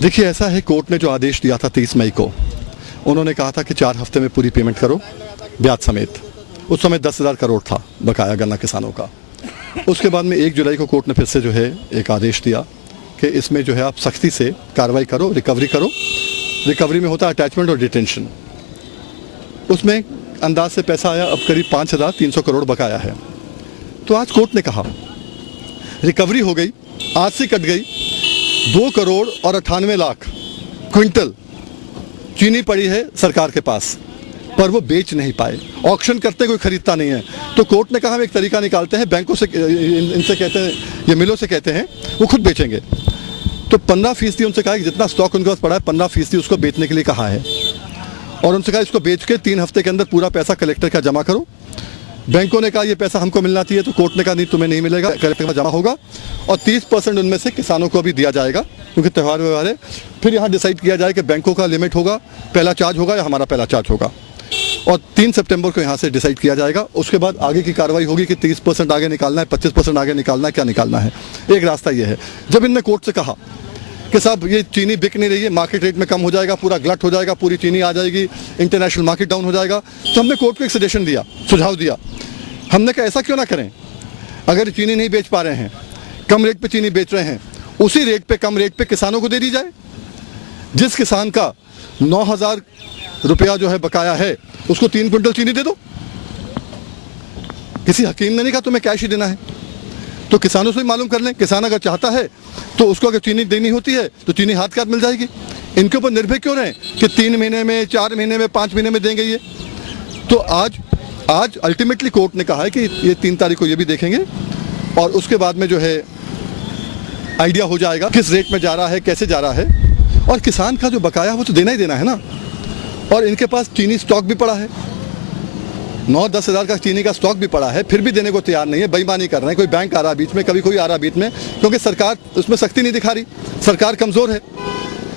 देखिए, ऐसा है, कोर्ट ने जो आदेश दिया था 30 मई को, उन्होंने कहा था कि 4 हफ्ते में पूरी पेमेंट करो, ब्याज समेत। उस समय 10,000 करोड़ था बकाया गन्ना किसानों का। उसके बाद में 1 जुलाई को कोर्ट ने फिर से जो है एक आदेश दिया कि इसमें जो है आप सख्ती से कार्रवाई करो, रिकवरी करो। रिकवरी में होता है अटैचमेंट और डिटेंशन। उसमें अंदाज से पैसा आया, अब करीब 5,300 करोड़ बकाया है। तो आज कोर्ट ने कहा रिकवरी हो गई, आज से कट गई 2 करोड़ और 98 लाख क्विंटल चीनी पड़ी है सरकार के पास, पर वो बेच नहीं पाए। ऑक्शन करते कोई खरीदता नहीं है। तो कोर्ट ने कहा हम एक तरीका निकालते हैं, बैंकों से, इनसे कहते हैं, ये मिलों से कहते हैं, वो खुद बेचेंगे। तो 15% उनसे कहा कि जितना स्टॉक उनके पास पड़ा है 15% उसको बेचने के लिए कहा है, और उनसे कहा इसको बेच के 3 हफ्ते के अंदर पूरा पैसा कलेक्टर का जमा करो। बैंकों ने कहा ये पैसा हमको मिलना चाहिए, तो कोर्ट ने कहा नहीं, तुम्हें नहीं मिलेगा, कलेक्टर में जमा होगा, और 30% उनमें से किसानों को भी दिया जाएगा, क्योंकि त्यौहार व्यवहार है। फिर यहाँ डिसाइड किया जाए कि बैंकों का लिमिट होगा, पहला चार्ज होगा या हमारा पहला चार्ज होगा, और 3 सितंबर को यहाँ से डिसाइड किया जाएगा। उसके बाद आगे की कार्रवाई होगी कि 30% आगे निकालना है, 25% आगे निकालना है, क्या निकालना है। एक रास्ता ये है। जब इनने कोर्ट से कहा कि साहब ये चीनी बिक नहीं रही है, मार्केट रेट में कम हो जाएगा, पूरा गलत हो जाएगा, पूरी चीनी आ जाएगी, इंटरनेशनल मार्केट डाउन हो जाएगा, तो हमने कोर्ट को एक सजेशन दिया, सुझाव दिया। हमने कहा ऐसा क्यों ना करें, अगर चीनी नहीं बेच पा रहे हैं, कम रेट पे चीनी बेच रहे हैं, उसी रेट पे, कम रेट पे किसानों को दे दी जाए। जिस किसान का 9,000 रुपया जो है बकाया है, उसको 3 क्विंटल चीनी दे दो। किसी हकीम ने नहीं कहा तुम्हें कैश ही देना है, तो किसानों से भी मालूम कर लें। किसान अगर चाहता है तो उसको अगर चीनी देनी होती है तो चीनी हाथ के हाथ मिल जाएगी। इनके ऊपर निर्भर क्यों रहे कि 3 महीने में, 4 महीने में, 5 महीने में देंगे ये। तो आज अल्टीमेटली कोर्ट ने कहा है कि ये 3 तारीख को ये भी देखेंगे, और उसके बाद में जो है आइडिया हो जाएगा किस रेट में जा रहा है, कैसे जा रहा है। और किसान का जो बकाया है वो तो देना ही देना है ना। और इनके पास चीनी स्टॉक भी पड़ा है, 9-10 हज़ार का चीनी का स्टॉक भी पड़ा है, फिर भी देने को तैयार नहीं है, बेईमानी कर रहे हैं। कोई बैंक आ रहा बीच में, कभी कोई आ रहा बीच में, क्योंकि सरकार उसमें सख्ती नहीं दिखा रही। सरकार कमज़ोर है।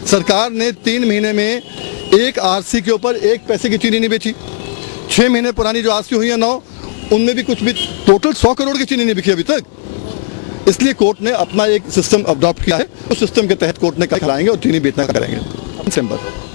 सरकार ने 3 महीने में एक आरसी के ऊपर 1 पैसे की चीनी नहीं बेची। 6 महीने पुरानी जो आरसी हुई है 9, उनमें भी कुछ भी, टोटल 100 करोड़ की चीनी नहीं बिकी अभी तक। इसलिए कोर्ट ने अपना एक सिस्टम अडॉप्ट किया है। उस सिस्टम के तहत कोर्ट ने कराएंगे और चीनी बेचना करेंगे। सिंपल।